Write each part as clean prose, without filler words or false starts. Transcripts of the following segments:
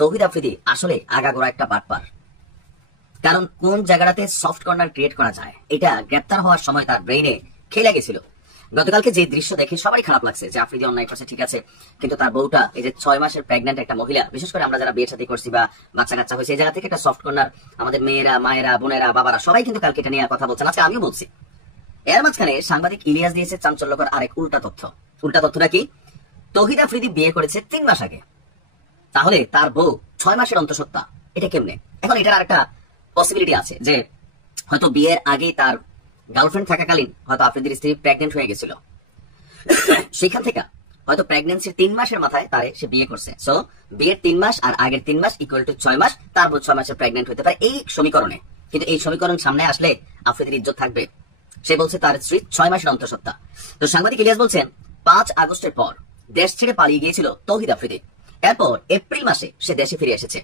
তৌহিদ আফ্রিদি আসলে আগাগোড়া একটা বাটপার। কারণ কোন জায়গাটাতে সফট কর্নার ক্রিয়েট করা যায় এটা গ্রেপ্তার হওয়ার সময় তার ব্রেইনে খেলে গেছিল। গতকালকে যে দৃশ্য দেখে সবারই খারাপ লাগছে যে আফ্রিদি অন্যায় করছে, ঠিক আছে, কিন্তু তার বউটা এই যে 6 মাসের প্রেগন্যান্ট একটা মহিলা, বিশেষ করে আমরা যারা বিয়ে শাদী করছি বা বাচ্চা কাচ্চা হয়েছে এই জায়গা থেকে একটা সফট কর্নার আমাদের মেয়েরা, মায়েরা, বোনেরা, বাবারা সবাই কিন্তু কালকে এটা নিয়ে কথা বলছেন, আজকে আমিও বলছি। এর মাঝখানে সাংবাদিক ইলিয়াস দিয়েছে চাঞ্চল্যকর আরেক উল্টা তথ্য। উল্টা তথ্যটা কি? তৌহিদ আফ্রিদি বিয়ে করেছে 3 মাস আগে, তাহলে তার বউ 6 মাসের অন্তঃসত্ত্বা। এটা কেমনে? এখন এটার আরেকটা পসিবিলিটি আছে যে হয়তো বিয়ের আগে তার গার্লফ্রেন্ড থাকাকালীন হয়তো আফ্রিদির স্ত্রী প্রেগনেন্ট হয়ে গেছিল, সেখান থেকে হয়তো প্রেগনেন্সির 3 মাসের মাথায় তারে সে বিয়ে করছে। সো বিয়ের 3 মাস আর আগের 3 মাস ইকুয়াল টু 6 মাস, তারপর 6 মাসে প্রেগনেন্ট হতে পারে এই সমীকরণে। কিন্তু এই সমীকরণ সামনে আসলে আফ্রিদির ইজ্জত থাকবে। সে বলছে তার স্ত্রী 6 মাসের অন্তঃসত্ত্বা। তো সাংবাদিক ইলিয়াস বলছেন 5 আগস্টের পর দেশ ছেড়ে পালিয়ে গিয়েছিল তৌহিদ আফ্রিদি। এরপর এপ্রিল মাসে সে দেশে ফিরে এসেছে।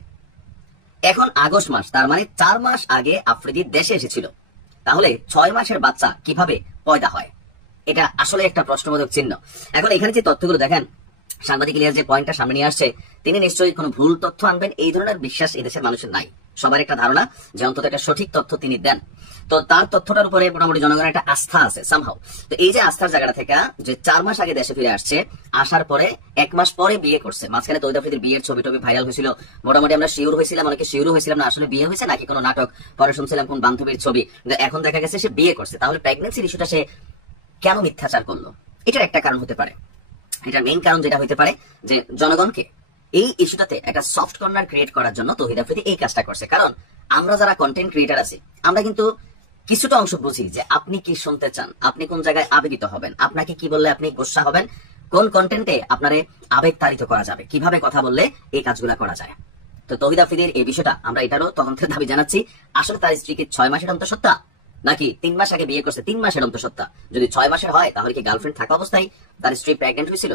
এখন আগস্ট মাস, তার মানে 4 মাস আগে আফ্রিদি দেশে এসেছিল। তাহলে 6 মাসের বাচ্চা কিভাবে পয়দা হয়? এটা আসলে একটা প্রশ্নবোধক চিহ্ন। এখন এখানে যে তথ্যগুলো দেখেন, সাংবাদিক ইলিয়াস যে পয়েন্টটা সামনে নিয়ে আসছে, তিনি নিশ্চয়ই কোনো ভুল তথ্য আনবেন এই ধরনের বিশ্বাস এদেশের মানুষের নাই। সবার একটা ধারণা যে অন্তত একটা সঠিক তথ্য তিনি দেন। তো তার তথ্যটার উপরে মোটামুটি জনগণের একটা আস্থা আছে সামহাও। তো এই যে আস্থার জায়গাটা থেকে যে 4 মাস আগে দেশে ফিরে আসছে, আসার পরে 1 মাস পরে বিয়ে করছে, মাঝখানে তৌহিদ আফ্রিদির বিয়ের ছবি টবি ভাইরাল হয়েছিল, মোটামুটি আমরা শিওর হয়েছিলাম, অনেকে শিওর হয়েছিলাম না আসলে বিয়ে হয়েছে নাকি কোনো নাটক, পরে শুনছিলাম কোন বান্ধবীর ছবি, এখন দেখা গেছে সে বিয়ে করছে। তাহলে প্রেগনেন্সির ইস্যুটা সে কেন মিথ্যাচার করলো? এটার একটা কারণ হতে পারে। এটার মেইন কারণ যেটা হতে পারে যে জনগণকে এই ইস্যুটাতে একটা সফট কর্নার ক্রিয়েট করার জন্য তৌহিদ আফ্রিদি এই কাজটা করছে। কারণ আমরা যারা কন্টেন্ট ক্রিয়েটার আছি, আমরা কিন্তু কিছুটা অংশ বুঝি যে আপনি কি শুনতে চান, আপনি কোন জায়গায় আবেগিত হবেন, আপনাকে কি বললে আপনি গোসা হবেন, কোন কন্টেন্টে আপনারে আবেগ তাড়িত করা যাবে, কিভাবে কথা বললে এই কাজগুলা করা যায়। তো তৌহিদ আফ্রিদির এই বিষয়টা আমরা এটারও তদন্তের দাবি জানাচ্ছি। আসলে তার স্ত্রী কি 6 মাসের অন্তঃসত্ত্বা নাকি 3 মাস আগে বিয়ে করছে 3 মাসের অন্তঃসত্ত্বা? যদি 6 মাসের হয় তাহলে কি গার্লফ্রেন্ড থাকা অবস্থায় তার স্ত্রী প্রেগনেন্ট হয়েছিল?